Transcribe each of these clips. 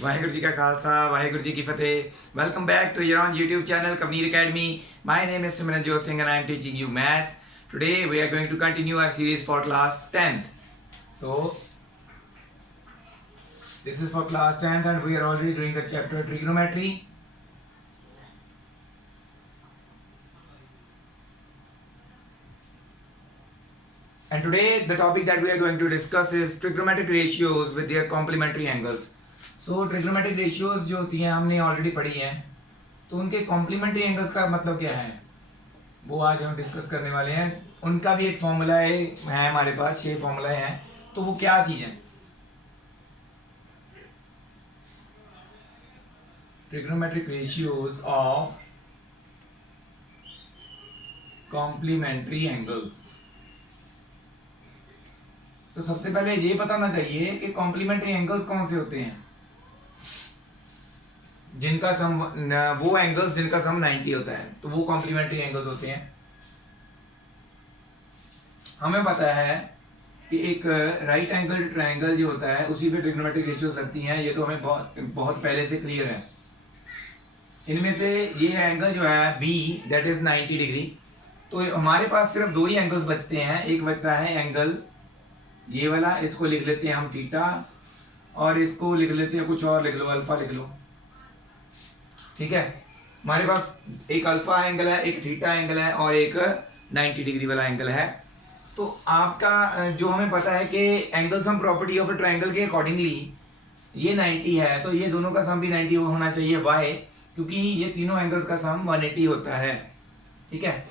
वाहेगुरु जी का खालसा वाहेगुरु जी की फतेह। Welcome back to your own YouTube channel Kavneer Academy. My name is Simranjot Singh and I am teaching you maths. Today we are going to continue our series for class 10th. So this is for class 10th and we are already doing the chapter trigonometry. And today the topic that we are going to discuss is trigonometric ratios with their complementary angles. So trigonometric ratios जो होती हैं हमने already पढ़ी हैं, तो उनके complementary angles का मतलब क्या है वो आज हम डिस्कस करने वाले हैं। उनका भी एक फॉर्मूला है हमारे पास, 6 फॉर्मूला हैं। तो वो क्या चीज़ है? Trigonometric ratios of complementary angles. तो सबसे पहले ये पता होना चाहिए कि कॉम्प्लीमेंट्री एंगल्स कौन से होते हैं, जिनका सम वो एंगल्स जिनका सम 90 होता है, तो वो कॉम्प्लीमेंट्री एंगल्स होते हैं। हमें पता है कि एक राइट एंगल ट्रायंगल जो होता है उसी पे ट्रिग्नोमेट्रिक रेशियोज लगती हैं। ये तो हमें बहुत पहले से क्लियर है। इनमें से ये एंगल जो है बी दैट इज 90 डिग्री। तो हमारे पास सिर्फ दो ही एंगल्स बचते हैं। एक बचता है एंगल ये वाला, इसको लिख लेते हैं हम थीटा, और इसको लिख लेते हैं कुछ और लिख लो, अल्फा लिख लो। ठीक है, हमारे पास एक अल्फा एंगल है, एक थीटा एंगल है और एक 90 डिग्री वाला एंगल है। तो आपका जो हमें पता है कि angle sum property of a triangle के अकॉर्डिंगली ये 90 है, तो ये दोनों का सम भी 90 होना चाहिए। वाई? क्योंकि ये तीनों एंगल्स का सम 180 होता है। ठीक है,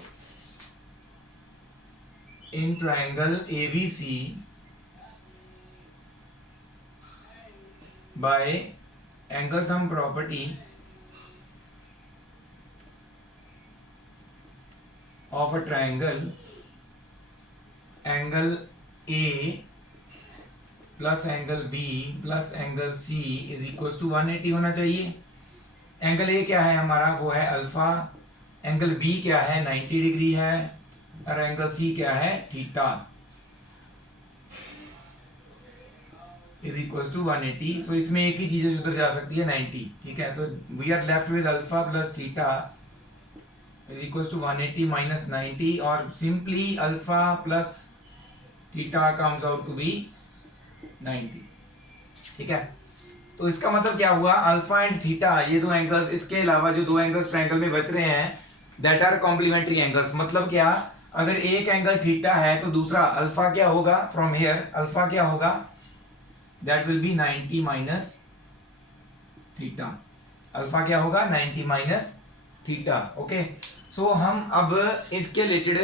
in triangle ABC bye angle sum property of a triangle, angle A plus angle B plus angle C is equals to 180 होना चाहिए। एंगल A क्या है हमारा, वो है अल्फा। एंगल B क्या है, 90 डिग्री है। और एंगल C क्या है, थीटा, इज इक्वल्स टू 180। सो इसमें एक ही चीज उधर जा सकती है, 90। ठीक है, so we are left with alpha plus theta is equals to 180 minus 90, और simply alpha plus theta comes out to be 90। ठीक है, तो इसका मतलब क्या हुआ, अल्फा एंड थीटा ये दो एंगल्स, इसके अलावा जो दो एंगल्स ट्रायंगल में बच रहे हैं दैट आर कॉम्प्लीमेंट्री एंगल्स। मतलब क्या, अगर एक एंगल थीटा है तो दूसरा अल्फा क्या होगा, फ्रॉम हियर अल्फा क्या होगा, that will B 90 minus theta. Alpha क्या होगा, 90 माइनस थीटा। ओके, सो हम अब इसके रिलेटेड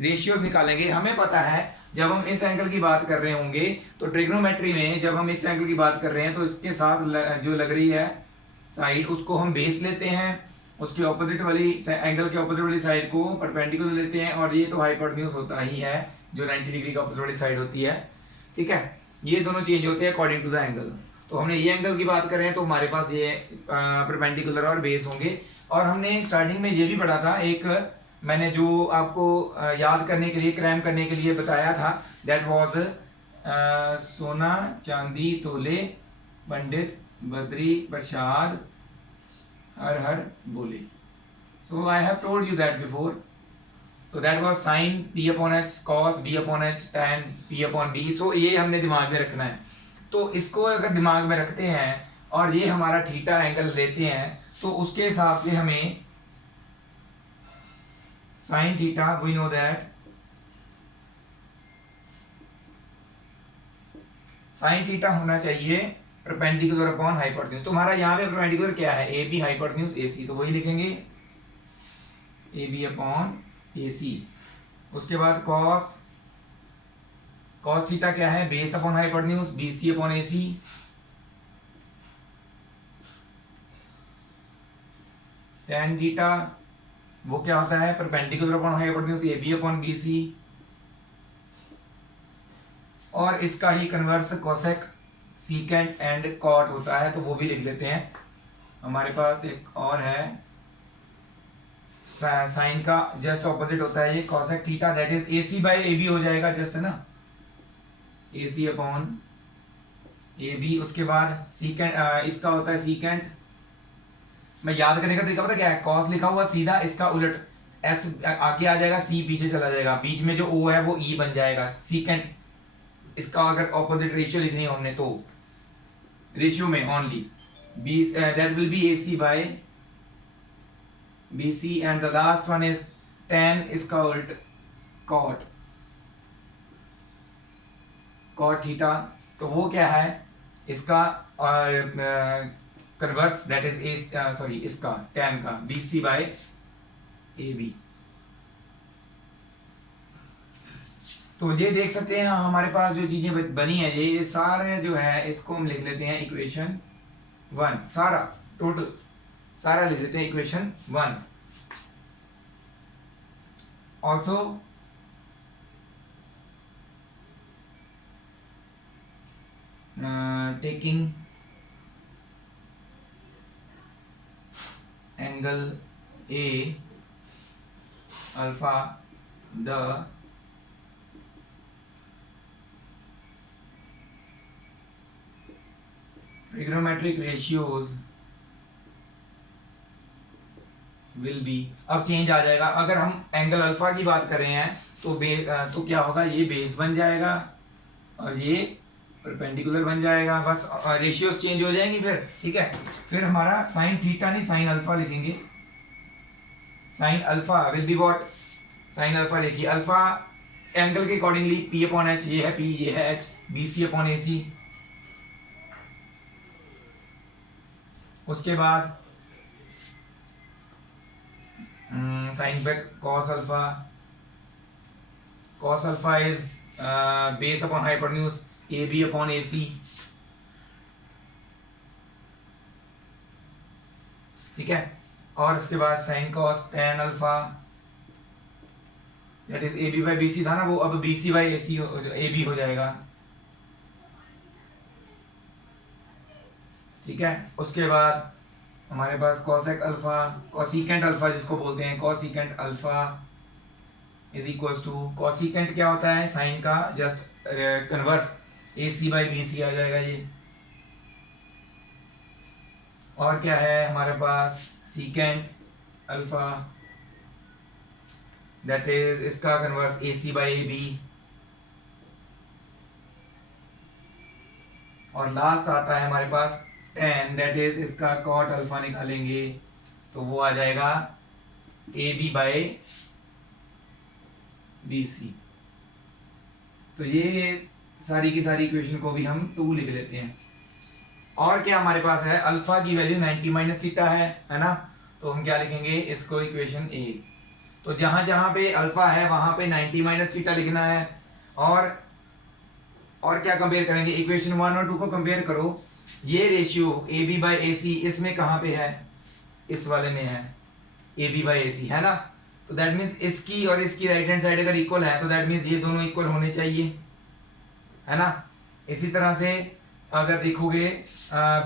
रेशियोज निकालेंगे। हमें पता है जब हम इस एंगल की बात कर रहे होंगे तो ट्रिग्नोमेट्री में जब हम इस एंगल की बात कर रहे हैं तो इसके साथ जो लग रही है साइड उसको हम बेस लेते हैं, उसके ऑपोजिट वाली एंगल के ऑपोजिट वाली साइड को परपेंडिकुलर लेते हैं, और ये तो हाइपोटेन्यूज होता ही है जो 90 डिग्री का ऑपोजिट वाली साइड होती है। ठीक है, ये दोनों चेंज होते हैं अकॉर्डिंग टू द एंगल। तो हमने ये एंगल की बात कर रहे हैं तो हमारे पास ये परपेंडिकुलर और बेस होंगे। और हमने स्टार्टिंग में ये भी पढ़ा था, एक मैंने जो आपको याद करने के लिए, क्रैम करने के लिए बताया था, दैट वाज सोना चांदी तोले पंडित बद्री प्रसाद हर हर बोले। So I have told you that before. तो that was sine p upon h, cos b upon h, tan p upon b। So ये हमने दिमाग में रखना है। तो इसको अगर दिमाग में रखते हैं और ये हमारा थीटा एंगल लेते हैं तो उसके हिसाब से हमें sine theta, we know that sine theta होना चाहिए परपेंडिकुलर अपॉन हाइपोटेन्यूज। तो हमारा यहाँ पे परपेंडिकुलर क्या है, ए बी हाइपोटेन्यूज ए सी, तो वही लिखेंगे ए बी अपॉन ए सी। उसके बाद कॉस थीटा क्या है, base upon hypotenuse B C upon A C. tan theta वो क्या होता है, perpendicular upon hypotenuse A B upon B C. और इसका ही converse cosec secant and cot होता है, तो वो भी लिख लेते हैं। हमारे पास एक और है, साइन का जस्ट ऑपोजिट होता है ये cosec theta, that is A C by A B हो जाएगा जस्ट, है ना, ए सी अपॉन ए बी, उसके बाद सीकेंट, इसका होता है सीकेंट। मैं याद करने का तरीका पता क्या है, कॉस लिखा हुआ सीधा, इसका उलट एस आगे आ जाएगा, सी पीछे चला जाएगा, बीच में जो ओ है वो ई बन जाएगा, सीकेंट। इसका अगर ऑपोजिट रेशियो लिखनी हो हमने तो रेशियो में only B, that will be A C by B C, and the last one is tan, इसका उल्ट कॉट, कॉट थीटा। तो वो क्या है इसका converse, that is A, sorry इसका टेन का B C by A B. तो ये देख सकते हैं हमारे पास जो चीजें बनी है, ये सारे जो है इसको हम लिख लेते हैं इक्वेशन 1, सारा टोटल सारा लिख लेते हैं equation 1। Also taking angle A alpha the trigonometric ratios will be, अब चेंज आ जाएगा। अगर हम एंगल अल्फा की बात कर रहे हैं तो तो क्या होगा, ये बेस बन जाएगा और ये परपेंडिकुलर बन जाएगा, बस रेशियोज चेंज हो जाएंगी फिर, ठीक है। फिर हमारा साइन थीटा नहीं साइन अल्फा लिखेंगे, sine alpha will be what, sine alpha देखिए, अल्फा एंगल के अकॉर्डिंगली पी अपॉन एच, ये है पी, ये है H, B C upon A C. उसके बाद sine back cos alpha, cos alpha is base upon hypotenuse A B upon A C, ठीक है। और उसके बाद sine cos tan alpha, that is A B by B C था ना वो, अब B C by A C A B हो जाएगा, ठीक है। उसके बाद हमारे पास कॉसेक अल्फा, कॉसिकेंट अल्फा जिसको बोलते हैं, cosecant alpha is equal to, cosecant क्या होता है, साइन का just converse, A C by B C आ जाएगा ये। और क्या है हमारे पास, सीकेंट अल्फा, दैट इज इसका converse A C by A B. और लास्ट आता है हमारे पास टेन, दैट इज इसका कॉट अल्फा निकालेंगे तो वो आ जाएगा A B by B C. तो ये सारी की सारी इक्वेशन को भी हम 2 लिख लेते हैं। और क्या हमारे पास है, अल्फा की वैल्यू 90 माइनस थीटा है ना, तो हम क्या लिखेंगे इसको, इक्वेशन ए। तो जहां जहां पे अल्फा है वहां पे 90 माइनस थीटा लिखना है। और क्या कंपेयर करेंगे, इक्वेशन 1 और 2 को कंपेयर करो। ये ratio A B by A सी इसमें कहाँ पे है, इस वाले में है, ए बी बाई ए सी है ना। तो दैट मीन्स इसकी और इसकी राइट हैंड साइड अगर इक्वल है तो दैट मीन्स ये दोनों इक्वल होने चाहिए, है ना। इसी तरह से अगर देखोगे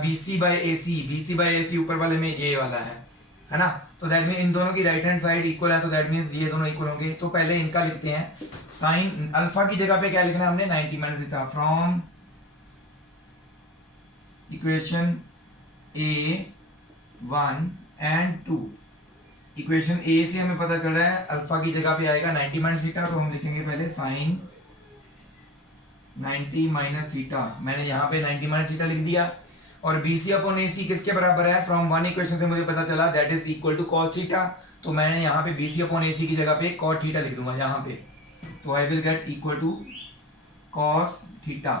B C by A C, B C by A C ऊपर वाले में ये वाला है ना। तो दैट मीन इन दोनों की राइट हैंड साइड इक्वल है, तो दैट मीन्स ये दोनों इक्वल होंगे। तो पहले इनका लिखते हैं, साइन अल्फा की जगह पे क्या लिखना है हमने, 90 minus theta, from equation A 1 and 2। Equation A से हमें पता चल रहा है अल्फा की जगह पे आएगा 90 माइनस थीटा, तो हम लिखेंगे पहले साइन 90 माइनस थीटा, मैंने यहाँ पे 90 माइनस थीटा लिख दिया। और बी सी अपॉन ए सी किसके बराबर है, फ्रॉम 1 इक्वेशन से मुझे पता चला that is equal to cos theta, तो मैंने यहाँ पे बी सी अपॉन ए सी की जगह पे कॉट थीटा लिख दूंगा यहाँ पे, तो I will get equal to cos theta.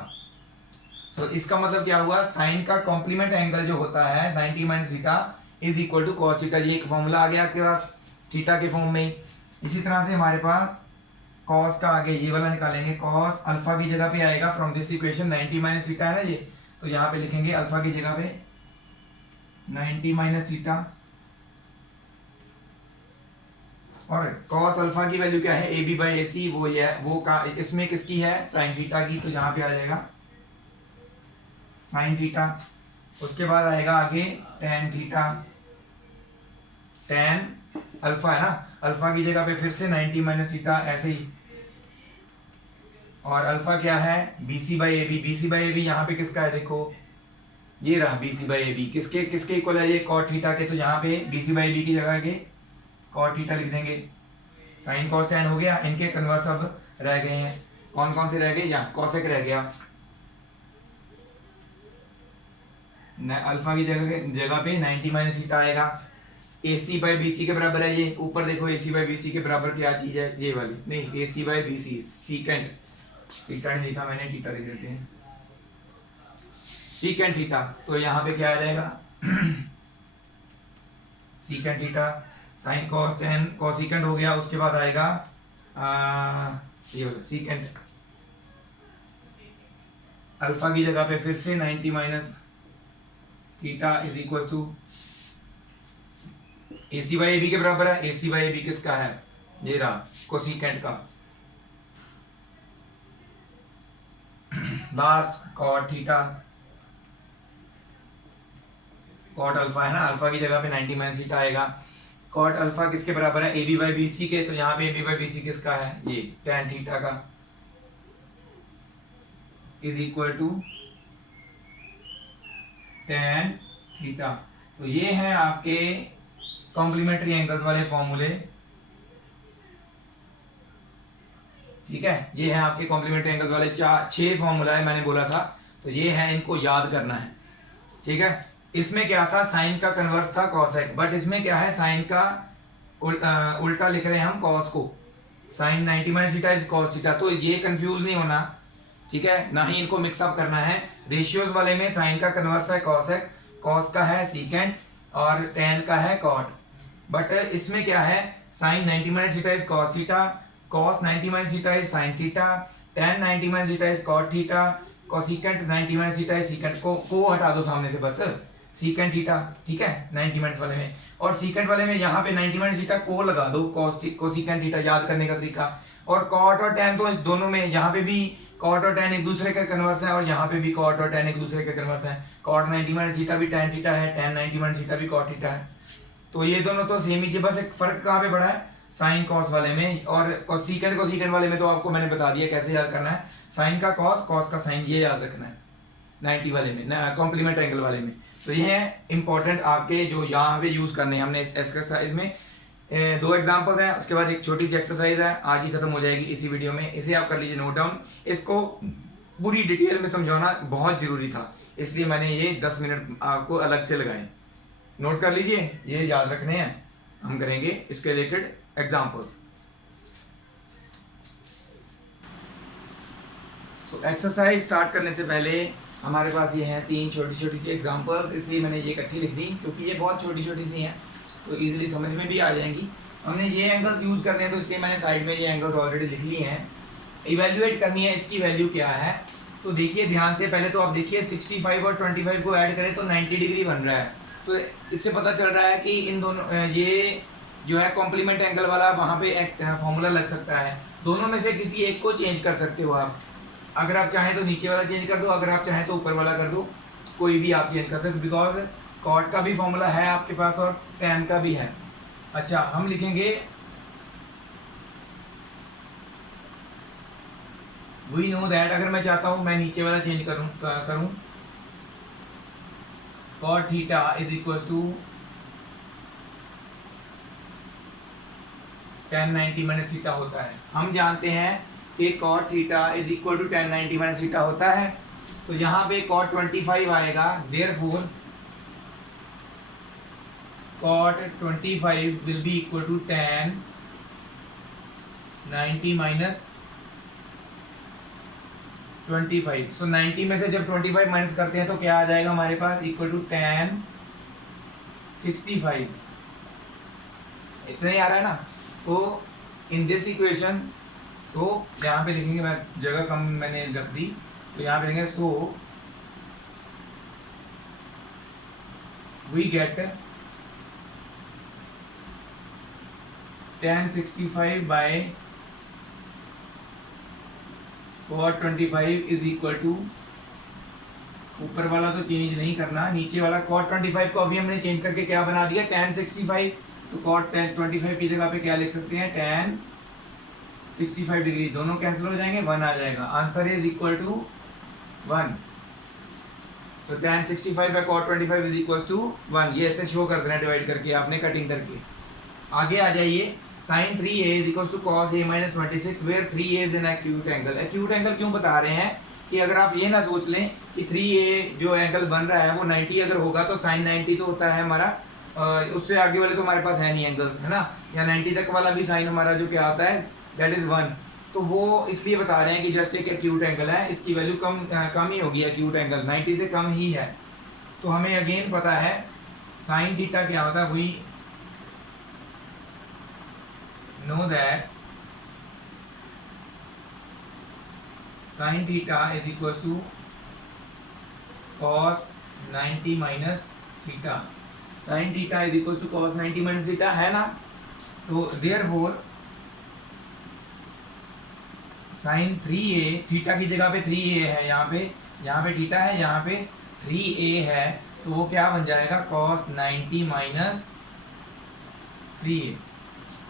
So इसका मतलब क्या हुआ, साइन का कॉम्प्लीमेंट एंगल जो होता है 90 minus theta is equal to cos theta. ये एक फॉर्मूला आ गया आपके पास थीटा के फॉर्म में ही। इसी तरह से हमारे पास कॉस का आगे ये वाला निकालेंगे, कॉस अल्फा की जगह पे आएगा from this equation 90 minus theta है ना ये, तो यहाँ पे लिखेंगे अल्फा की जगह पे 90 माइनस थीटा, और कॉस अल्फा की वैल्यू क्या है, ए बी बाई ए सी, वो ये है, वो का इसमें किसकी है, साइन थीटा की, तो यहाँ पे आ जाएगा साइन थीटा। उसके बाद आएगा आगे टेन थीटा, टेन अल्फा है ना, अल्फा की जगह पे फिर से 90 माइनस थीटा ऐसे ही, और अल्फा क्या है B C by A B. B C by A B यहाँ पे किसका है, देखो ये रहा B C by A B, किसके किसके इक्वल है ये, कॉट थीटा के। तो यहाँ पे बी सी बाई बी की जगह के कॉट थीटा लिख देंगे। साइन कॉस टैन हो गया, इनके कन्वर्स अब रह गए हैं, कौन कौन से रह गए, यहाँ कॉसेक रह गया। अल्फा की जगह पे 90 माइनस थीटा आएगा। ए सी बाई बी सी के बराबर है ये, ऊपर देखो ए सी बाई बी सी के बराबर क्या चीज है, ये वाली नहीं, A C by B C, secant theta नहीं लिखा मैंने, थीटा लिख देते हैं, सीकेंट थीटा। तो यहाँ पे क्या आ जाएगा secant theta, sign cos ten cosecant हो गया, उसके बाद आएगा ये वाला सीकेंट। अल्फा की जगह पे फिर से 90 minus theta is equal to A C by A B के बराबर है। ए सी बाई ए बी किसका है, ये रहा कोसिकेंट का। Last cot theta, cot alpha है ना, अल्फा की जगह पे 90 माइनस थीटा आएगा। कॉट अल्फा किसके बराबर है, A B by B C के। तो यहाँ पे A B by B C किसका है, ये टेन थीटा का is equal to tan theta. तो ये है आपके कॉम्प्लीमेंट्री एंगल्स वाले फॉर्मूले, ठीक है। ये है आपके कॉम्प्लीमेंट्री एंगल्स वाले 6 फॉर्मूला है मैंने बोला था, तो ये है, इनको याद करना है, ठीक है। इसमें क्या था, साइन का कन्वर्स था कॉसेक, बट इसमें क्या है, साइन का उल्टा लिख रहे हैं हम कॉस को। Sine 90 minus theta is cos theta, तो ये कंफ्यूज नहीं होना, ठीक है, ना ही इनको मिक्सअप करना है। रेशियोज वाले में साइन का कन्वर्स है कॉसेक, कॉस का है सीकेंट और टेन का है कॉट। बट इसमें क्या है, sine 90 minus theta is cos theta, cos 90 minus theta is sine theta, tan 90 minus theta is cot theta, cosecant 90 minus theta is secant को हटा दो सामने से बस, सीकेंट थीटा, ठीक है 90 माइनस वाले में। और सीकेंट वाले में यहाँ पे 90 माइनस थीटा को लगा दो, कोसिकेंट थीटा याद करने का तरीका। और कॉट और टेन तो इस दोनों में, यहाँ पे भी कॉट और टेन एक दूसरे का कन्वर्स है और यहाँ पे भी कॉट और टेन एक दूसरे का कन्वर्स है। कॉट 90 माइनस थीटा भी टेन थीटा है, टेन 90 माइनस थीटा भी कॉट थीटा है। तो ये दोनों तो सेम ही, बस एक फर्क कहाँ पे पड़ा है, साइन कॉस वाले में। और सीकेंट वाले में तो आपको मैंने बता दिया कैसे याद करना है, साइन का कॉस, कॉस का साइन, ये याद रखना है 90 वाले में, कॉम्प्लीमेंट एंगल वाले में। तो ये है इंपॉर्टेंट आपके जो यहाँ पे यूज करने हैं हमने इस एक्सरसाइज में। 2 एग्जांपल्स हैं, उसके बाद एक छोटी सी एक्सरसाइज है, आज ही खत्म हो जाएगी इसी वीडियो में। इसे आप कर लीजिए नोट डाउन, इसको पूरी डिटेल में समझाना बहुत जरूरी था, इसलिए मैंने ये 10 मिनट आपको अलग से लगाए। नोट कर लीजिए, ये याद रखने हैं, हम करेंगे इसके रिलेटेड एग्जाम्पल्स। तो एक्सरसाइज स्टार्ट करने से पहले हमारे पास ये हैं 3 छोटी छोटी सी एग्जांपल्स, इसलिए मैंने ये इकट्ठी लिख दी क्योंकि ये बहुत छोटी छोटी सी हैं तो इजीली समझ में भी आ जाएंगी। हमने ये एंगल्स यूज़ करने हैं तो इसलिए मैंने साइड में ये एंगल्स ऑलरेडी लिख लिए हैं। इवेल्युएट करनी है इसकी वैल्यू क्या है, तो देखिए ध्यान से, पहले तो आप देखिए 65 और 25 को ऐड करें तो 90 डिग्री बन रहा है। तो इससे पता चल रहा है कि इन दोनों, ये जो है कॉम्प्लीमेंट एंगल वाला, वहाँ पे एक फॉर्मूला लग सकता है। दोनों में से किसी एक को चेंज कर सकते हो आप, अगर आप चाहें तो नीचे वाला चेंज कर दो, अगर आप चाहें तो ऊपर वाला कर दो, कोई भी आप चेंज कर सकते हो, बिकॉज कॉट का भी फॉर्मूला है आपके पास और टेन का भी है। अच्छा, हम लिखेंगे वी नो दैट, अगर मैं चाहता हूं मैं नीचे वाला चेंज करूं cot theta is equal to 1090 minus theta होता है। हम जानते हैं कि cot theta is equal to 1090 minus theta होता है, तो यहाँ पे कॉट 25 आएगा, therefore cot 25 will be equal to tan 90 minus 25। सो 90 में से जब 25 माइनस करते हैं तो क्या आ जाएगा हमारे पास, इक्वल टू tan 65। इतना ही आ रहा है ना। तो इन दिस इक्वेशन, सो यहाँ पे लिखेंगे, मैं जगह कम मैंने रख दी तो यहाँ पे लिखेंगे, so we get tan 65 by cot 25 is equal to, ऊपर वाला तो चेंज नहीं करना, नीचे वाला cot 25 को अभी हमने चेंज करके क्या बना दिया, tan 65। तो cot 25 की जगह पे क्या लिख सकते हैं, tan 65 डिग्री, दोनों कैंसिल हो जाएंगे, 1 आ जाएगा, आंसर इज इक्वल टू 1। तो tan 65 by cot 25 is equal to 1, ये ऐसे शो कर देना डिवाइड करके आपने कटिंग करके। आगे आ जाइए, sin 3a is equal to cos a minus 26 where 3a is an acute angle. Acute angle क्यों बता रहे हैं कि अगर आप ये ना सोच लें कि 3a जो एंगल बन रहा है वो 90 अगर होगा तो sin 90 तो होता है हमारा, उससे आगे वाले तो हमारे पास है नहीं एंगल्स, है ना, या 90 तक वाला भी साइन हमारा जो क्या आता है दैट इज 1। तो वो इसलिए बता रहे हैं कि जस्ट एक एक्यूट एंगल है, इसकी वैल्यू कम ही होगी, एक्यूट एंगल 90 से कम ही है। तो हमें अगेन पता है साइन थीटा क्या होता है, we know that sine theta is equal to cos 90 minus theta. Sine theta is equal to cos 90 minus theta, है ना। तो देयरफॉर साइन 3a, थीटा की जगह पे 3a है, यहाँ पे थीटा है, यहाँ पे 3a है, तो वो क्या बन जाएगा cos 90 माइनस 3a।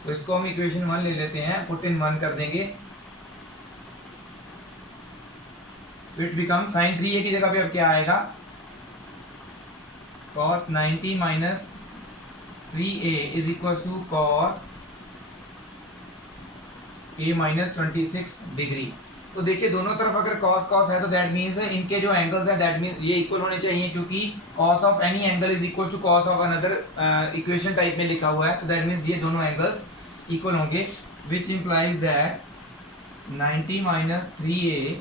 तो इसको हम इक्वेशन 1 ले लेते हैं, पुट इन 1 कर देंगे, इट बिकम साइन 3a की जगह पे अब क्या आएगा, cos 90 minus 3a is equal to cos a minus 26 degree. तो देखिए दोनों तरफ अगर cos cos है तो दैट मीन्स इनके जो एंगल्स हैं दैट मीन्स ये इक्वल होने चाहिए, क्योंकि cos of any angle is equal to cos of another, equation type में लिखा हुआ है, तो दैट मीन्स ये दोनों एंगल्स इक्वल होंगे, which implies that 90 minus 3a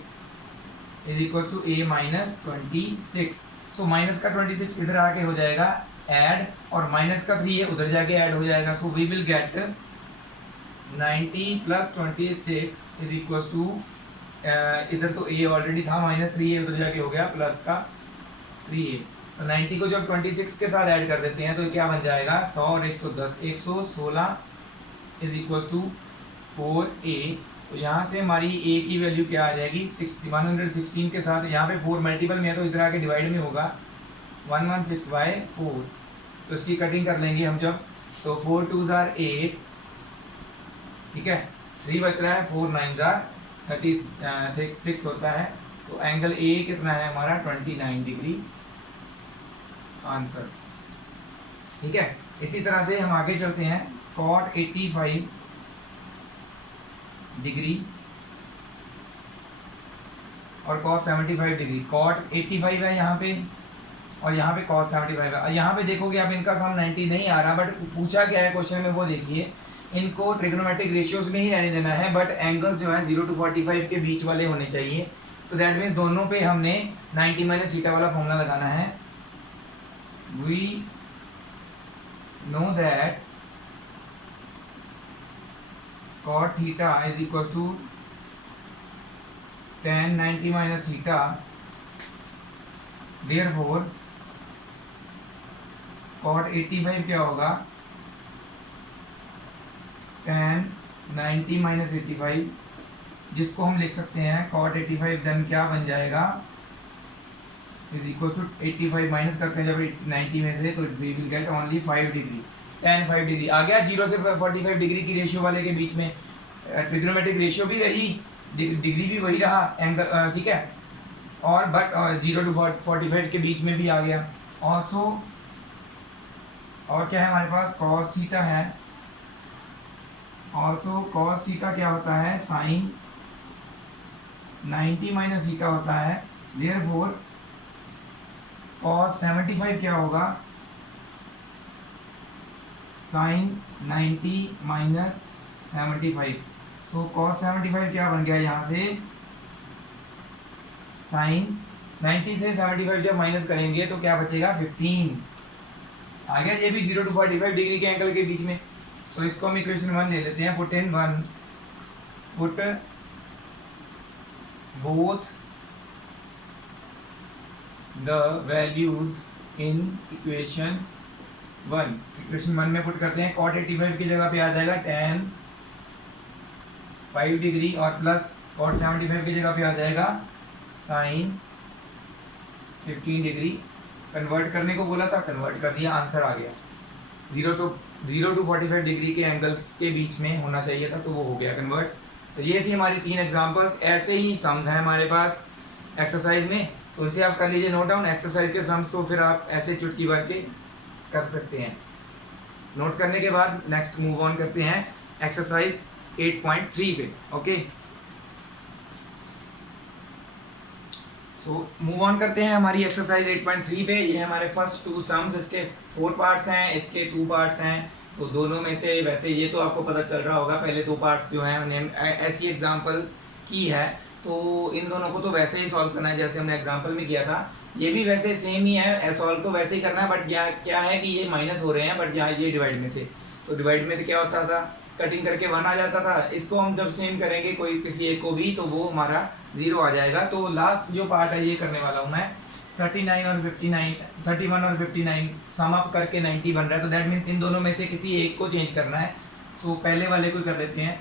is equal to a minus 26। So minus का 26 इधर आके हो जाएगा ऐड, और माइनस का 3a उधर जाके ऐड हो जाएगा। So we will get 90 plus 26 is equal to, इधर तो a ऑलरेडी था, माइनस 3a उधर जाके हो गया प्लस का 3a। तो 90 को जब 26 के साथ ऐड कर देते हैं तो क्या बन जाएगा 100 और 110, 116 इज इक्वल टू 4a। तो यहाँ से हमारी a की वैल्यू क्या आ जाएगी 116 के साथ, यहाँ पे 4 मल्टीपल में है तो इधर आके डिवाइड में होगा 116/4। तो इसकी कटिंग कर लेंगे हम जब, तो 4 2s are 8, ठीक है, 3 बच रहा है, 4 9s are 36 होता है। तो एंगल ए कितना है हमारा 29 डिग्री, आंसर, ठीक है। इसी तरह से हम आगे चलते हैं, cot 85 डिग्री और cos 75 डिग्री। cot 85 है यहाँ पे और यहाँ पे cos 75 है। यहाँ पे देखोगे आप इनका सम 90 नहीं आ रहा, बट पूछा क्या है क्वेश्चन में वो देखिए, इनको ट्रिग्नोमेट्रिक रेशियोज में ही रहने देना है, बट एंगल्स जो है 0 to 45 के बीच वाले होने चाहिए। तो दैट मीन्स दोनों पे हमने 90 माइनस थीटा वाला फॉर्मूला लगाना है। We know that cot theta is equal to tan 90 minus theta, therefore cot 85 क्या होगा tan 90 माइनस 85, जिसको हम लिख सकते हैं cot 85 देन क्या बन जाएगा इज इक्वल टू 85 माइनस करते हैं जब 90 में से, तो we will get only 5 degree, tan 5 degree आ गया। 0 से 45 डिग्री की रेशियो वाले के बीच में ट्रिग्नोमेट्रिक रेशियो भी रही, डिग्री भी वही रहा एंगल, ठीक है, और बट 0 to 45 के बीच में भी आ गया ऑल्सो। और क्या है हमारे पास cos थीटा है, ऑल्सो cos थीटा क्या होता है साइन 90 माइनस थीटा होता है, देयरफॉर cos 75 क्या होगा साइन 90 माइनस 75। सो cos 75 क्या बन गया यहाँ से साइन 90 से 75 जब माइनस करेंगे तो क्या बचेगा 15 आ गया, ये भी 0 to 45 डिग्री के एंगल के बीच में। तो इसको हम इक्वेशन 1 ले लेते हैं, put in 1, put both the values in equation 1। Equation 1 में पुट करते हैं, cot 85 की जगह पे आ जाएगा tan 5 डिग्री और प्लस cot 75 की जगह पे आ जाएगा साइन 15 डिग्री। कन्वर्ट करने को बोला था, कन्वर्ट कर दिया, आंसर आ गया। 0 to 45 डिग्री के एंगल्स के बीच में होना चाहिए था, तो वो हो गया कन्वर्ट। तो ये थी हमारी 3 एग्जांपल्स। ऐसे ही सम्स हैं हमारे पास एक्सरसाइज में, तो इसे आप कर लीजिए नोट डाउन एक्सरसाइज के सम्स, तो फिर आप ऐसे चुटकी भर के कर सकते हैं। नोट करने के बाद नेक्स्ट मूव ऑन करते हैं एक्सरसाइज 8.3 पे। ओके, सो मूव ऑन करते हैं हमारी एक्सरसाइज 8.3 पे। ये हमारे फर्स्ट 2 सम्स, इसके 4 पार्ट्स हैं, इसके 2 पार्ट्स हैं। तो दोनों में से वैसे ये तो आपको पता चल रहा होगा, पहले 2 पार्ट्स जो हैं मैंने ऐसी एग्जांपल की है, तो इन दोनों को तो वैसे ही सॉल्व करना है जैसे हमने एग्जांपल में किया था। ये भी वैसे सेम ही है, सॉल्व तो वैसे ही करना है, बट क्या है कि ये माइनस हो रहे हैं, बट यहाँ ये डिवाइड में थे। तो डिवाइड में तो क्या होता था, कटिंग करके 1 आ जाता था। इसको हम जब सेम करेंगे कोई किसी एक को भी, तो वो हमारा 0 आ जाएगा। तो लास्ट जो पार्ट है ये करने वाला हूँ मैं। 39 और 59, 31 और 59 सम अप करके 90 बन रहा है, तो दैट मीन्स इन दोनों में से किसी एक को चेंज करना है। सो पहले वाले को कर देते हैं।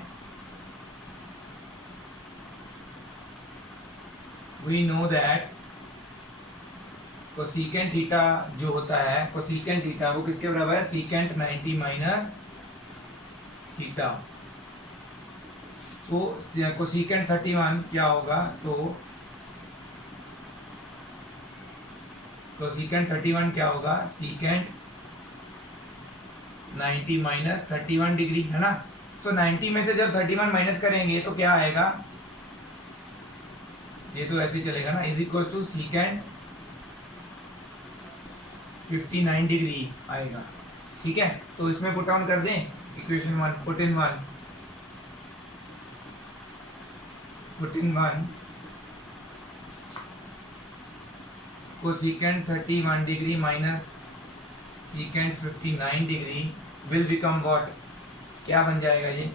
We know that cosecant theta जो होता है, कोसेकेंट थीटा वो किसके बराबर है, secant 90 minus theta. So cosecant 31 क्या होगा, सो कोसेकेंट 31 क्या होगा, सीकेंट 90 माइनस 31 डिग्री, है ना। सो 90 में से जब 31 माइनस करेंगे तो क्या आएगा, ये तो ऐसे ही चलेगा ना, is equal to secant 59 degree आएगा। ठीक है, तो इसमें पुट ऑन कर दें equation 1, put in 1, put in 1 cosecant 31 degree minus secant 59 degree will become what, क्या बन जाएगा ये।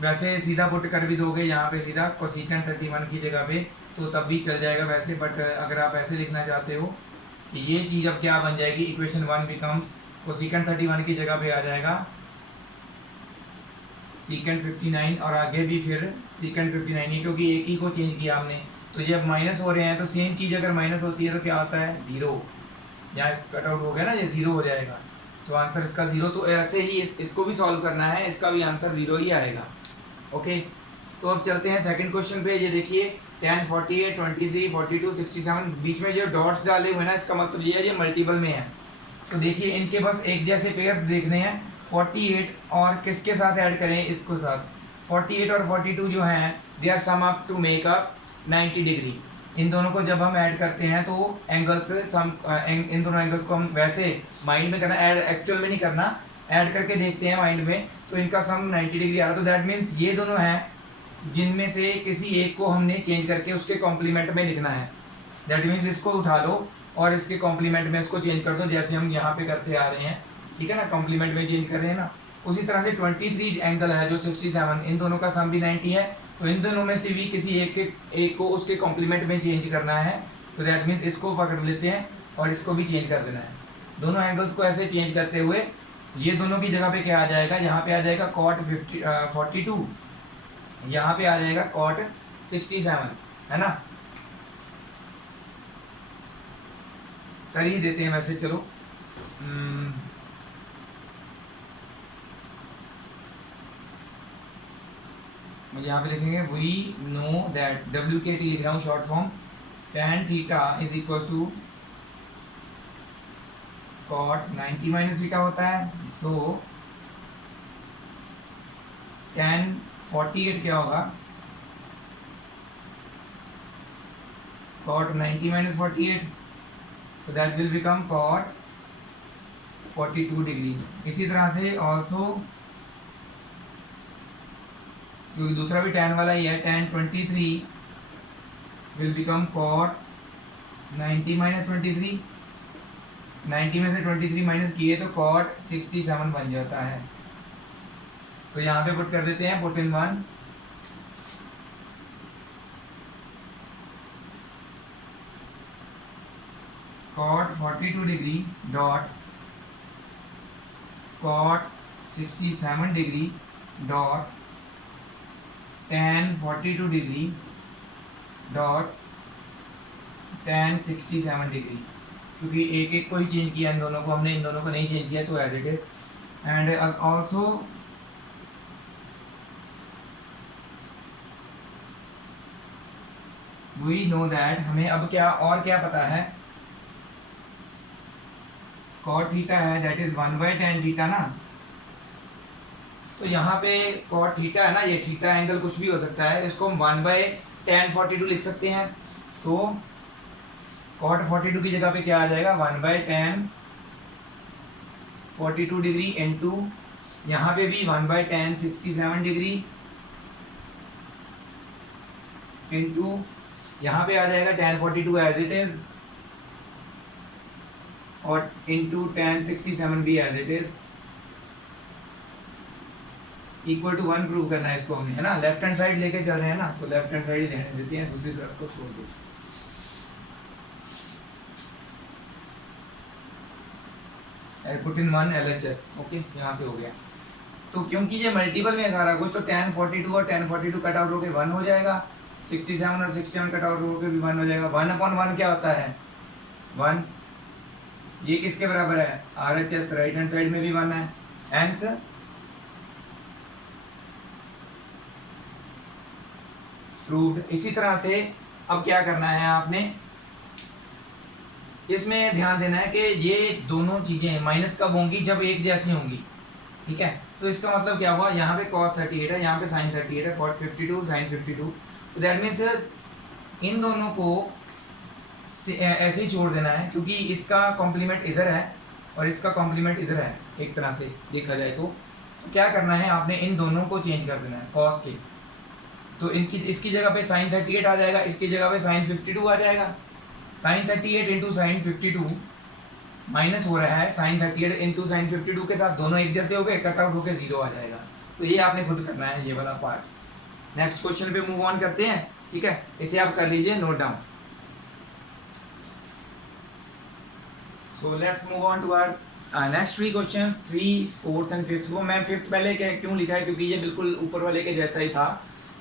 वैसे सीधा पुट कर भी दोगे यहाँ पे सीधा कोसेकेंट 31 की जगह पे, तो तब भी चल जाएगा वैसे, बट अगर आप ऐसे लिखना चाहते हो कि ये चीज़ अब क्या बन जाएगी, इक्वेशन 1 बिकम्स कोसेकेंट 31 की जगह पे आ जाएगा सीकेंट 59, और आगे भी फिर सीकेंट 59 ही, क्योंकि एक ही को चेंज किया हमने। तो जब माइनस हो रहे हैं तो सेम चीज़ अगर माइनस होती है तो क्या होता है, 0। यहाँ कट आउट हो गया ना, ये 0 हो जाएगा। तो आंसर इसका 0। तो ऐसे ही इसको भी सॉल्व करना है, इसका भी आंसर 0 ही आएगा। ओके, तो अब चलते हैं सेकंड क्वेश्चन पे। ये देखिए 10, 48, 23, 42, 67, बीच में जो डॉट्स डाले हुए ना, इसका मतलब ये है ये मल्टीपल में है। तो देखिए इनके बस एक जैसे पेयर्स देखने हैं। 48 और किसके साथ ऐड करें, इसको साथ। 48 और 42 जो हैं they are sum up to make up 90 degree. इन दोनों को जब हम ऐड करते हैं तो एंगल्स सम, इन दोनों एंगल्स को हम वैसे माइंड में करना, ऐड एक्चुअल में नहीं करना, ऐड करके देखते हैं माइंड में, तो इनका सम 90 डिग्री आ रहा है। तो दैट मीन्स ये दोनों हैं जिनमें से किसी एक को हमने चेंज करके उसके कॉम्प्लीमेंट में लिखना है। दैट मीन्स इसको उठा लो और इसके कॉम्प्लीमेंट में इसको चेंज कर दो, जैसे हम यहाँ पे करते आ रहे हैं। ठीक है ना, कॉम्प्लीमेंट में चेंज कर रहे हैं ना। उसी तरह से 23 एंगल है जो 67, इन दोनों का सम भी 90 है। तो इन दोनों में से भी किसी एक को उसके कॉम्प्लीमेंट में चेंज करना है। तो दैट मीन्स इसको पकड़ लेते हैं और इसको भी चेंज कर देना है। दोनों एंगल्स को ऐसे चेंज करते हुए ये दोनों की जगह पे क्या आ जाएगा, यहाँ पे आ जाएगा कॉट 42, यहाँ पे आ जाएगा कॉट 67, है ना। कर ही देते हैं वैसे, चलो। मुझे यहाँ पे लिखेंगे वी नो दैट, WKT लिख रहा हूँ short form, tan theta is equal to cot 90 minus theta होता है। सो tan 48 क्या होगा, cot 90 minus 48, so that will become cot 42 degree. इसी तरह से ऑल्सो, क्योंकि दूसरा भी tan वाला ही है, tan 23 will become cot 90 minus 23, 90 में से 23 माइनस किए तो cot 67 बन जाता है। तो यहाँ पे पुट कर देते हैं, put in 1, cot 42 degree dot cot 67 degree dot tan 42 degree dot tan 67 degree. क्योंकि एक एक को ही चेंज किया, इन दोनों को हमने, इन दोनों को नहीं चेंज किया, तो as it is. And also we know that, हमें अब क्या और क्या पता है, कॉट थीटा है दैट इज 1/tan थीटा ना। तो यहाँ पे कॉट थीटा है ना, ये थीटा एंगल कुछ भी हो सकता है, इसको हम 1/tan 42 लिख सकते हैं। सो कॉट 42 की जगह पे क्या आ जाएगा, 1/tan 42 डिग्री इनटू यहाँ पे भी 1/tan 67 डिग्री इनटू यहाँ पे आ जाएगा tan 42 एज इट इज और इनटू tan 67 भी as it is equal to 1 prove करना है इसको हमें, है ना। लेफ्ट हैंड साइड लेके चल रहे हैं ना, तो लेफ्ट हैंड साइड ही रहने देते हैं, दूसरी तरफ को छोड़ दो। पुट इन 1 LHS, ओके, यहाँ से हो गया। तो क्योंकि ये मल्टीपल में है सारा कुछ, तो tan 42 और tan 42 कट आउट होके 1 हो जाएगा, 67 और 67 कट आउट होके भी 1 हो जाएगा। 1/1 क्या होता है, 1। ये किसके बराबर है, RHS, राइट हैंड साइड में भी 1 है, आंसर। प्रूव्ड। इसी तरह से अब क्या करना है आपने, इसमें ध्यान देना है कि ये दोनों चीजें माइनस कब होंगी, जब एक जैसी होंगी, ठीक है। तो इसका मतलब क्या हुआ, यहाँ पे cos 38 है, यहाँ पे sin 38 है, 52 sin 52, तो दैट मीन्स इन दोनों को ऐसे ही छोड़ देना है, क्योंकि इसका कॉम्प्लीमेंट इधर है और इसका कॉम्प्लीमेंट इधर है, एक तरह से देखा जाए तो क्या करना है आपने, इन दोनों को चेंज कर देना है cos के। तो इनकी इसकी जगह पे sin 38 आ जाएगा, इसकी जगह पे sin 52 आ जाएगा। sin 38 इंटू sin 52 माइनस हो रहा है sin 38 इंटू sin 52 के साथ, दोनों एक जैसे हो गए, कट आउट होकर 0 आ जाएगा। तो ये आपने खुद करना है, ये वाला पार्ट। नेक्स्ट क्वेश्चन पे मूव ऑन करते हैं, ठीक है, इसे आप कर लीजिए note down. So let's move on to our next 3 questions, 3, 4th and 5th। वो मैं 5th पहले क्यों लिखा है, क्योंकि ये बिल्कुल ऊपर वाले के जैसा ही था।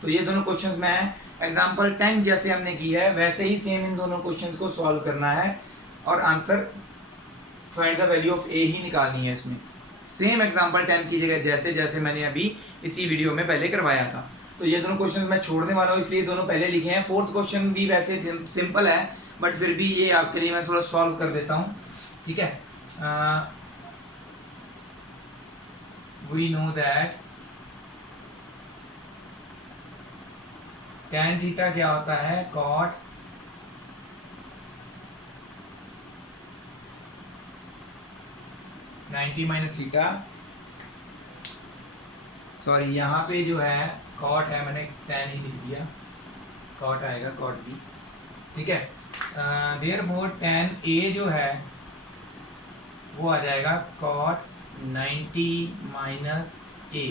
तो ये दोनों क्वेश्चंस मैं एग्जाम्पल 10 जैसे हमने की है वैसे ही सेम इन दोनों क्वेश्चंस को सॉल्व करना है और answer find the value of A ही निकालनी है इसमें। सेम एग्जाम्पल 10 की जगह जैसे जैसे मैंने अभी इसी वीडियो में पहले करवाया था। तो ये दोनों क्वेश्चंस मैं छोड़ने वाला हूँ, इसलिए दोनों पहले लिखे हैं। 4th क्वेश्चन भी वैसे सिंपल है, बट फिर भी ये आपके लिए मैं थोड़ा सॉल्व कर देता हूँ, ठीक है। We know that tan theta क्या होता है, cot 90 माइनस थीटा, सॉरी यहाँ पे जो है cot है, मैंने tan ही लिख दिया, cot आएगा cot b, ठीक है। देयरफॉर tan a जो है वो आ जाएगा cot 90 माइनस a।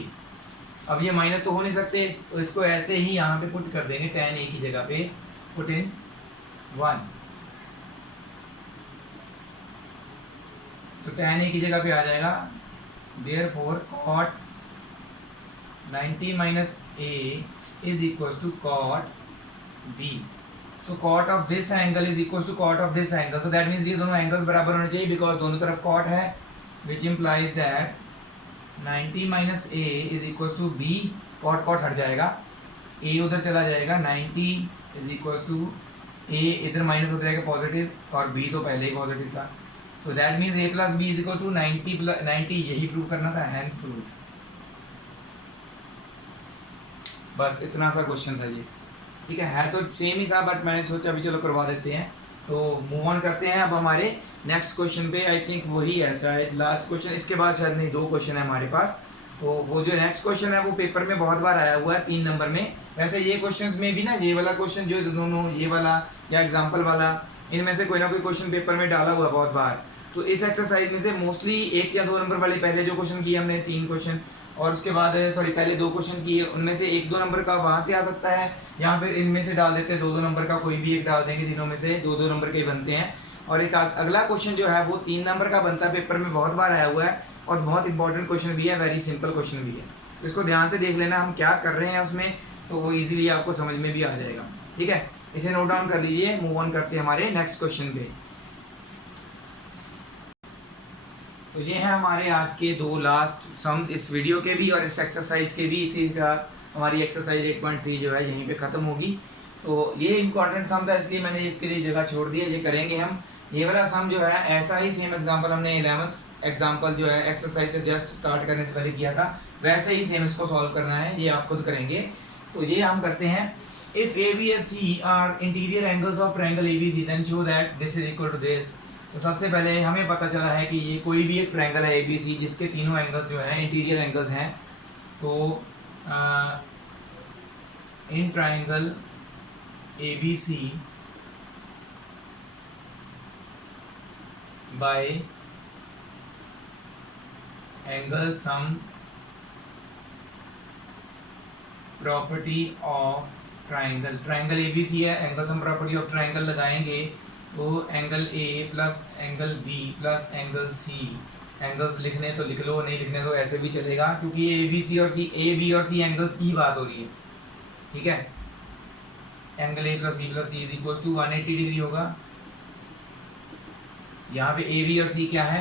अब ये माइनस तो हो नहीं सकते, तो इसको ऐसे ही यहाँ पे पुट कर देंगे, tan a की जगह पे पुट इन 1, तो tan a की जगह पे आ जाएगा therefore cot 90 minus a is equal to cot b। तो cot of this angle is equal to cot of this angle, तो दैट मीन्स ये दोनों एंगल्स बराबर होने चाहिए, बिकॉज दोनों तरफ cot है, which implies that 90 minus A is equal to B. Cot cot हट जाएगा, ए उधर चला जाएगा, 90 इज इक्वल टू ए इधर माइनस हो जाएगा पॉजिटिव, और बी तो पहले ही पॉजिटिव था। So that means A plus B is equal to 90, यही प्रूव करना था, हैंस प्रूव। बस इतना सा क्वेश्चन था ये, ठीक है तो सेम ही था, बट मैंने सोचा अभी चलो करवा देते हैं। तो मूव ऑन करते हैं अब हमारे नेक्स्ट क्वेश्चन पे। आई थिंक वही है शायद लास्ट क्वेश्चन, इसके बाद शायद नहीं, 2 क्वेश्चन है हमारे पास। तो वो जो नेक्स्ट क्वेश्चन है वो पेपर में बहुत बार आया हुआ है 3 नंबर में। वैसे ये क्वेश्चंस में भी ना, ये वाला क्वेश्चन जो दोनों, ये वाला या एग्जाम्पल वाला, इनमें से कोई ना कोई क्वेश्चन पेपर में डाला हुआ है बहुत बार। तो इस एक्सरसाइज में से मोस्टली 1 या 2 नंबर वाले पहले जो क्वेश्चन किए हमने 3 क्वेश्चन, और उसके बाद सॉरी पहले 2 क्वेश्चन किए, उनमें से 1-2 नंबर का वहाँ से आ सकता है, या फिर इनमें से डाल देते हैं 2-2 नंबर का, कोई भी एक डाल देंगे, तीनों में से 2-2 नंबर के ही बनते हैं। और एक अगला क्वेश्चन जो है वो 3 नंबर का बनता है, पेपर में बहुत बार आया हुआ है और बहुत इंपॉर्टेंट क्वेश्चन भी है, वेरी सिंपल क्वेश्चन भी है। तो इसको ध्यान से देख लेना हम क्या कर रहे हैं उसमें, तो वो ईजिली आपको समझ में भी आ जाएगा, ठीक है। इसे नोट डाउन कर लीजिए, मूव ऑन करते हैं हमारे नेक्स्ट क्वेश्चन पे। तो ये है हमारे आज के 2 लास्ट सम्स, इस वीडियो के भी और इस एक्सरसाइज के भी। इसी का हमारी एक्सरसाइज 8.3 जो है यहीं पे ख़त्म होगी। तो ये इम्पोर्टेंट सम था, इसलिए मैंने इसके लिए जगह छोड़ दी है। ये करेंगे हम। ये वाला सम जो है ऐसा ही सेम एग्जांपल हमने 11th एग्जांपल जो है एक्सरसाइज से जस्ट स्टार्ट करने से पहले किया था, वैसे ही सेम इसको सॉल्व करना है। ये आप खुद करेंगे। तो ये हम करते हैं। If A B S C are interior angles of triangle A B C then show that this is equal to this. तो सबसे पहले हमें पता चला है कि ये कोई भी एक ट्रायंगल है ए बी सी जिसके तीनों एंगल्स जो हैं इंटीरियर एंगल्स हैं। So in triangle A B C by angle sum property of triangle ABC है, angle sum property of triangle लगाएंगे तो angle A plus angle B plus angle C, angles लिखने तो लिख लो, नहीं लिखने तो ऐसे भी चलेगा, क्योंकि ये ABC और C, A B और C एंगल्स की बात हो रही है। ठीक है, angle A plus B plus C is equal to 180 degree होगा। यहाँ पे ए बी और सी क्या है,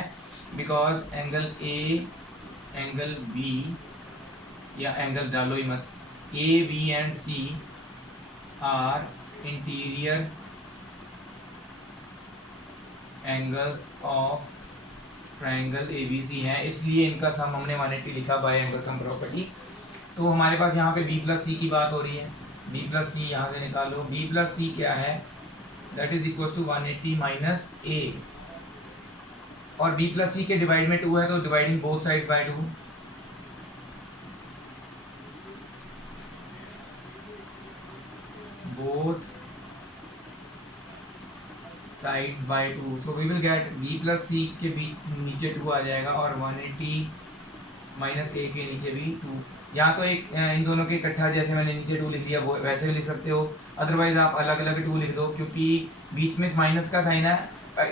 because angle A angle B, या एंगल डालो ही मत, A B and C are interior angles of triangle A B C हैं, इसलिए इनका सम हमने 180 लिखा बाय एंगल सम प्रॉपर्टी। तो हमारे पास यहाँ पे बी प्लस सी की बात हो रही है, बी प्लस सी यहाँ से निकालो। बी प्लस सी क्या है, that is equal to 180 minus A, और b प्लस सी के डिवाइड में 2 है तो dividing both sides by 2, both sides by 2। So we will get b plus C के बीच नीचे 2 आ जाएगा और 180 माइनस ए के नीचे भी 2। यहाँ तो एक इन दोनों के इकट्ठा, जैसे मैंने नीचे 2 लिख दिया वो वैसे भी लिख सकते हो, अदरवाइज आप अलग अलग 2 लिख दो, क्योंकि बीच में माइनस का साइन है।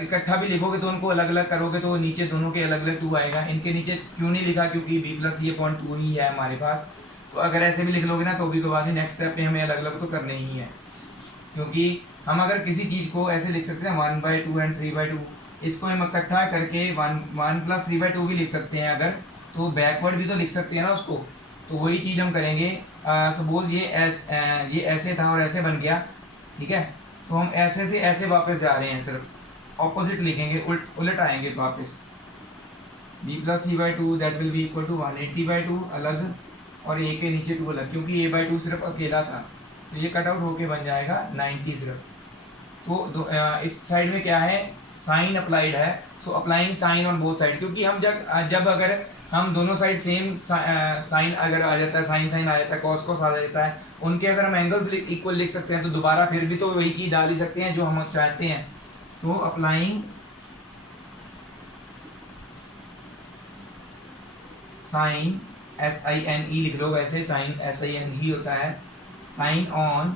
इकट्ठा भी लिखोगे तो उनको अलग अलग करोगे तो नीचे दोनों के अलग अलग 2 आएगा। इनके नीचे क्यों नहीं लिखा, क्योंकि b प्लस ये पॉइंट 2 ही है हमारे पास। तो अगर ऐसे भी लिख लोगे ना तो भी कोई बात नहीं, नेक्स्ट स्टेप में हमें अलग अलग तो करने ही है, क्योंकि हम अगर किसी चीज़ को ऐसे लिख सकते हैं 1/2 एंड 3/2, इसको हम इकट्ठा करके 1 प्लस 3/2 भी लिख सकते हैं अगर, तो बैकवर्ड भी तो लिख सकते हैं ना उसको। तो वही चीज़ हम करेंगे। सपोज ये ऐसे था और ऐसे बन गया, ठीक है, तो हम ऐसे से ऐसे वापस जा रहे हैं, सिर्फ ऑपोजिट लिखेंगे, उलट आएंगे वापस। b plus C by 2 that will be equal to 180/2 अलग, और a के नीचे 2 अलग, क्योंकि a/2 सिर्फ अकेला था तो ये कट आउट होके बन जाएगा 90 सिर्फ। तो इस साइड में क्या है, साइन अप्लाइड है, so applying sine on both side, क्योंकि हम जब अगर हम दोनों साइड सेम साइन अगर आ जाता है, साइन आ जाता है, कॉस आ जाता है, उनके अगर हम एंगल्स इक्वल लिख सकते हैं तो दोबारा फिर भी तो वही चीज़ डाल ही सकते हैं जो हम चाहते हैं। तो अप्लाइंग साइन SINE लिख लो, वैसे साइन SIN ही होता है, साइन ऑन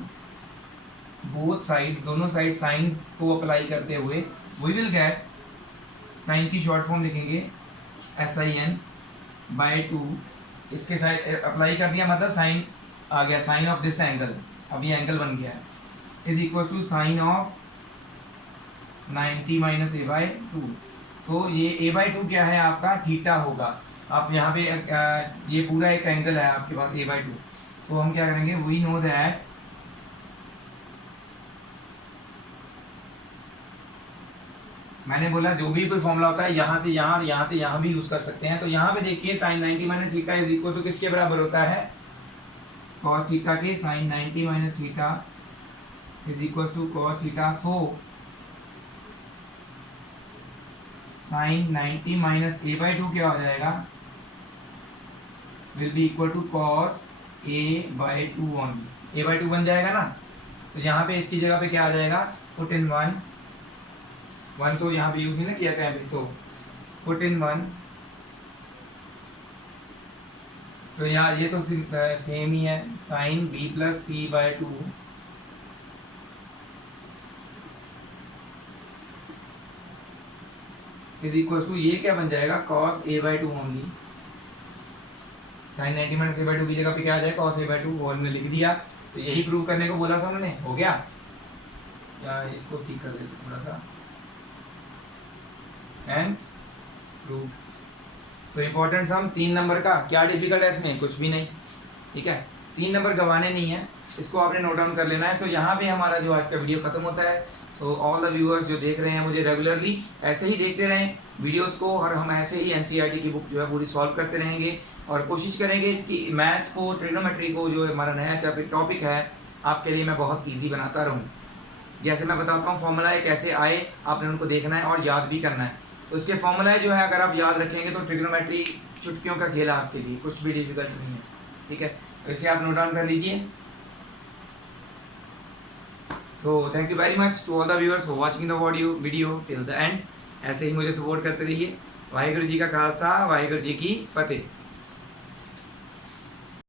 बोथ साइड्स, दोनों साइड साइन को अप्लाई करते हुए वी विल गेट, साइन की शॉर्ट फॉर्म लिखेंगे SIN/2, इसके साइड अप्लाई कर दिया मतलब साइन आ गया, साइन ऑफ दिस एंगल, अब ये एंगल बन गया है, is equal to sine of 90 minus a/2। तो ये a/2 क्या है आपका, थीटा होगा। आप यहाँ पे ये पूरा एक एंगल है आपके पास a/2, तो हम क्या करेंगे, वी नो दैट मैंने बोला जो भी कोई फॉर्मूला होता है यहाँ से यहाँ और यहाँ से यहाँ भी यूज कर सकते हैं। तो यहाँ पे देखिए sine 90 minus theta is equal to किसके बराबर होता है, कॉस थीटा के। Sine 90 minus theta is equal to cos theta. So sine 90 minus a/2 क्या हो जाएगा, will be equal to cos a/2 only, a/2 बन जाएगा ना। तो यहाँ पे इसकी जगह पे क्या आ जाएगा, पुट इन 1 तो यहाँ पे यूज नहीं ना किया क्या, तो पुट इन 1। तो यहाँ ये तो सेम ही है, sine b plus c/2 is equal to, ये क्या बन जाएगा, cos a/2 only. Sign 90 minus a/2 की जगह पे क्या आ जाएगा, कॉस a/2, और हमने लिख दिया। तो यही प्रूव करने को बोला था उन्होंने, हो गया। या इसको ठीक कर देते थोड़ा सा, हेंस प्रूव। तो इंपॉर्टेंट सम 3 नंबर का, क्या डिफिकल्ट है इसमें, कुछ भी नहीं, ठीक है। 3 नंबर गंवाने नहीं है, इसको आपने नोट डाउन कर लेना है। तो यहाँ पे हमारा जो आज का वीडियो खत्म होता है। सो ऑल द व्यूअर्स जो देख रहे हैं मुझे रेगुलरली ऐसे ही देखते रहें वीडियोस को, और हम ऐसे ही एनसीईआरटी की बुक जो है पूरी सॉल्व करते रहेंगे और कोशिश करेंगे कि मैथ्स को, ट्रिग्नोमेट्री को, जो हमारा नया टॉपिक है, आपके लिए मैं बहुत ईजी बनाता रहूँ। जैसे मैं बताता हूँ फॉर्मूला कैसे आए, आपने उनको देखना है और याद भी करना है। तो इसके फॉर्मूला जो है अगर आप याद रखेंगे तो ट्रिग्नोमेट्री चुटकियों का खेल है आपके लिए, कुछ भी डिफिकल्ट नहीं है, ठीक है। तो इसे आप नोट डाउन कर लीजिए। So thank you very much to all the viewers for watching the video till the end। ऐसे ही मुझे सपोर्ट करते रहिए। वाहिगुरु जी का खालसा, वाहिगुरु जी की फतेह।